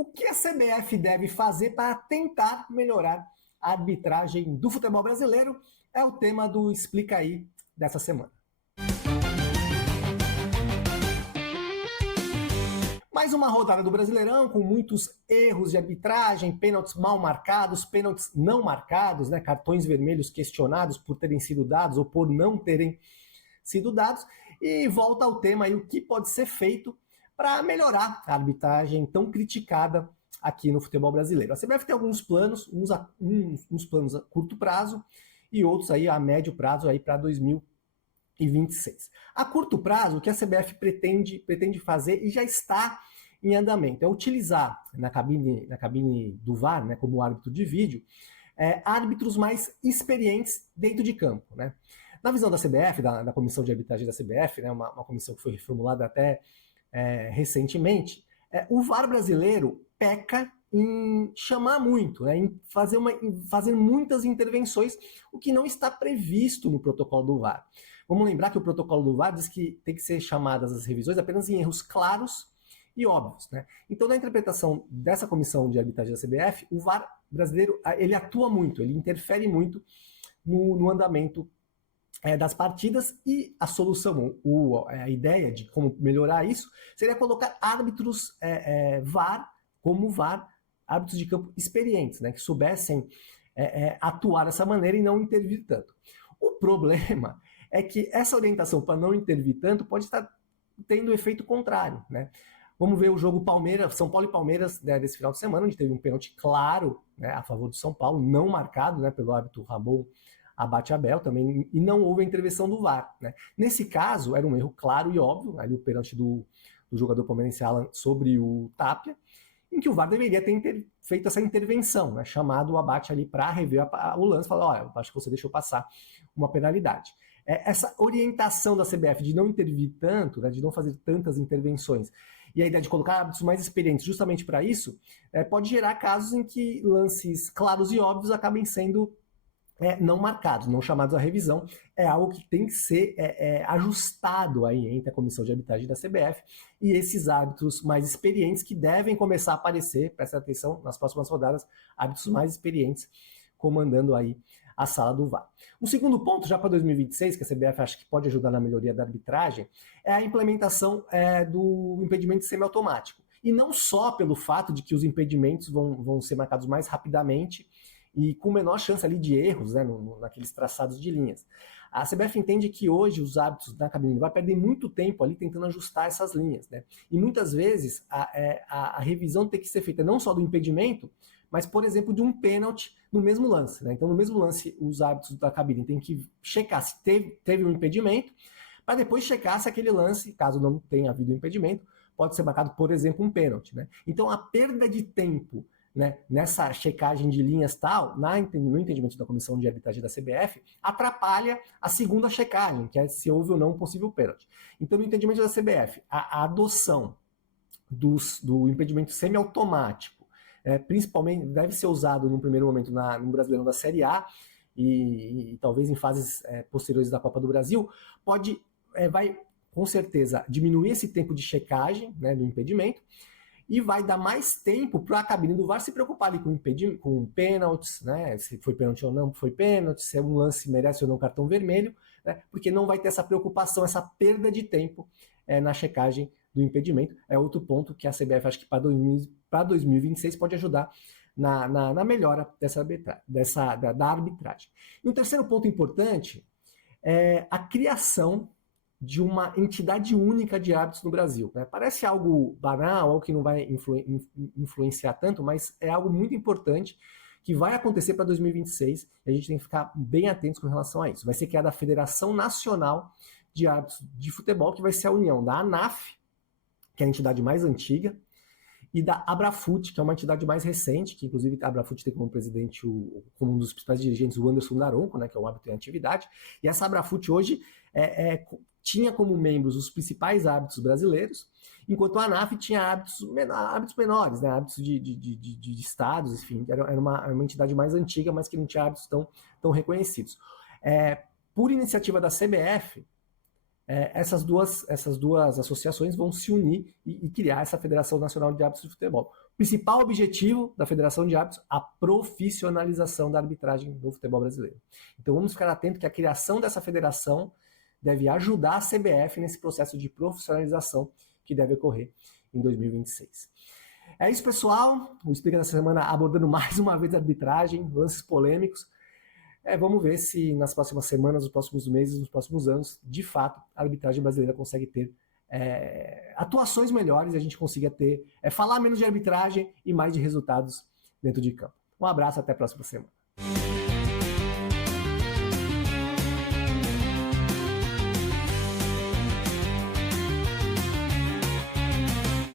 O que a CBF deve fazer para tentar melhorar a arbitragem do futebol brasileiro é o tema do Explica Aí dessa semana. Mais uma rodada do Brasileirão com muitos erros de arbitragem, pênaltis mal marcados, pênaltis não marcados, né? Cartões vermelhos questionados por terem sido dados ou por não terem sido dados. E volta ao tema aí, o que pode ser feito para melhorar a arbitragem tão criticada aqui no futebol brasileiro. A CBF tem alguns planos, uns planos a curto prazo e outros aí a médio prazo aí para 2026. A curto prazo, o que a CBF pretende fazer e já está em andamento é utilizar na cabine do VAR, né, como árbitro de vídeo, árbitros mais experientes dentro de campo, né? Na visão da CBF, da comissão de arbitragem da CBF, né, uma comissão que foi reformulada até recentemente, o VAR brasileiro peca em chamar muito, né, em fazer muitas intervenções, o que não está previsto no protocolo do VAR. Vamos lembrar que o protocolo do VAR diz que tem que ser chamadas as revisões apenas em erros claros e óbvios, né? Então, na interpretação dessa comissão de arbitragem da CBF, o VAR brasileiro ele atua muito, ele interfere muito no andamento das partidas, e a solução, a ideia de como melhorar isso, seria colocar árbitros VAR, como VAR, árbitros de campo experientes, né, que soubessem atuar dessa maneira e não intervir tanto. O problema é que essa orientação para não intervir tanto pode estar tendo efeito contrário, né? Vamos ver o jogo São Paulo e Palmeiras, né, desse final de semana, onde teve um pênalti claro, né, a favor do São Paulo, não marcado, né, pelo árbitro Ramon Abate-Abel também, e não houve a intervenção do VAR, né? Nesse caso, era um erro claro e óbvio, ali o pênalti do jogador palmeirense Alan sobre o Tapia, em que o VAR deveria ter feito essa intervenção, né, chamado o Abate ali para rever o lance e falar, olha, acho que você deixou passar uma penalidade. Essa orientação da CBF de não intervir tanto, né, de não fazer tantas intervenções, e a ideia de colocar árbitros mais experientes justamente para isso, pode gerar casos em que lances claros e óbvios acabem sendo não marcados, não chamados à revisão. É algo que tem que ser ajustado aí entre a comissão de arbitragem da CBF e esses árbitros mais experientes que devem começar a aparecer, presta atenção, nas próximas rodadas, árbitros mais experientes comandando aí a sala do VAR. Um segundo ponto, já para 2026, que a CBF acha que pode ajudar na melhoria da arbitragem, é a implementação do impedimento semiautomático. E não só pelo fato de que os impedimentos vão ser marcados mais rapidamente e com menor chance ali de erros, né, naqueles traçados de linhas. A CBF entende que hoje os árbitros da cabine do VAR perdem muito tempo ali tentando ajustar essas linhas, né? E muitas vezes a revisão tem que ser feita não só do impedimento, mas, por exemplo, de um pênalti no mesmo lance, né? Então, no mesmo lance, os árbitros da cabine têm que checar se teve um impedimento, para depois checar se aquele lance, caso não tenha havido impedimento, pode ser marcado, por exemplo, um pênalti, né? Então, a perda de tempo, né, nessa checagem de linhas tal, no entendimento da comissão de arbitragem da CBF, atrapalha a segunda checagem, que é se houve ou não um possível pênalti. Então, no entendimento da CBF, a adoção do impedimento semiautomático, principalmente, deve ser usado num primeiro momento no Brasileirão da Série A e talvez em fases posteriores da Copa do Brasil, vai com certeza diminuir esse tempo de checagem, né, do impedimento, e vai dar mais tempo para a cabine do VAR se preocupar ali com pênaltis, né? Se foi pênalti ou não foi pênalti, se um lance merece ou não cartão vermelho, né? Porque não vai ter essa preocupação, essa perda de tempo na checagem do impedimento. É outro ponto que a CBF acha que para 2026 pode ajudar na melhora da arbitragem. E um terceiro ponto importante é a criação de uma entidade única de árbitros no Brasil, né? Parece algo banal, algo que não vai influenciar tanto, mas é algo muito importante que vai acontecer para 2026 e a gente tem que ficar bem atentos com relação a isso. Vai ser criada a Federação Nacional de Árbitros de Futebol, que vai ser a união da ANAF, que é a entidade mais antiga, e da Abrafut, que é uma entidade mais recente, que inclusive a Abrafut tem como presidente, como um dos principais dirigentes, o Anderson Daronco, né, que é um árbitro em atividade, e essa Abrafut hoje tinha como membros os principais árbitros brasileiros, enquanto a ANAF tinha árbitros menores, né, árbitros de estados, enfim, era uma entidade mais antiga, mas que não tinha árbitros tão reconhecidos. Por iniciativa da CBF, essas duas associações vão se unir e criar essa Federação Nacional de Árbitros de Futebol. Principal objetivo da Federação de Árbitros, a profissionalização da arbitragem do futebol brasileiro. Então vamos ficar atentos que a criação dessa federação deve ajudar a CBF nesse processo de profissionalização que deve ocorrer em 2026. É isso, pessoal. O Explica dessa semana abordando mais uma vez a arbitragem, lances polêmicos. Vamos ver se nas próximas semanas, nos próximos meses, nos próximos anos, de fato, a arbitragem brasileira consegue ter atuações melhores e a gente consiga falar menos de arbitragem e mais de resultados dentro de campo. Um abraço, até a próxima semana.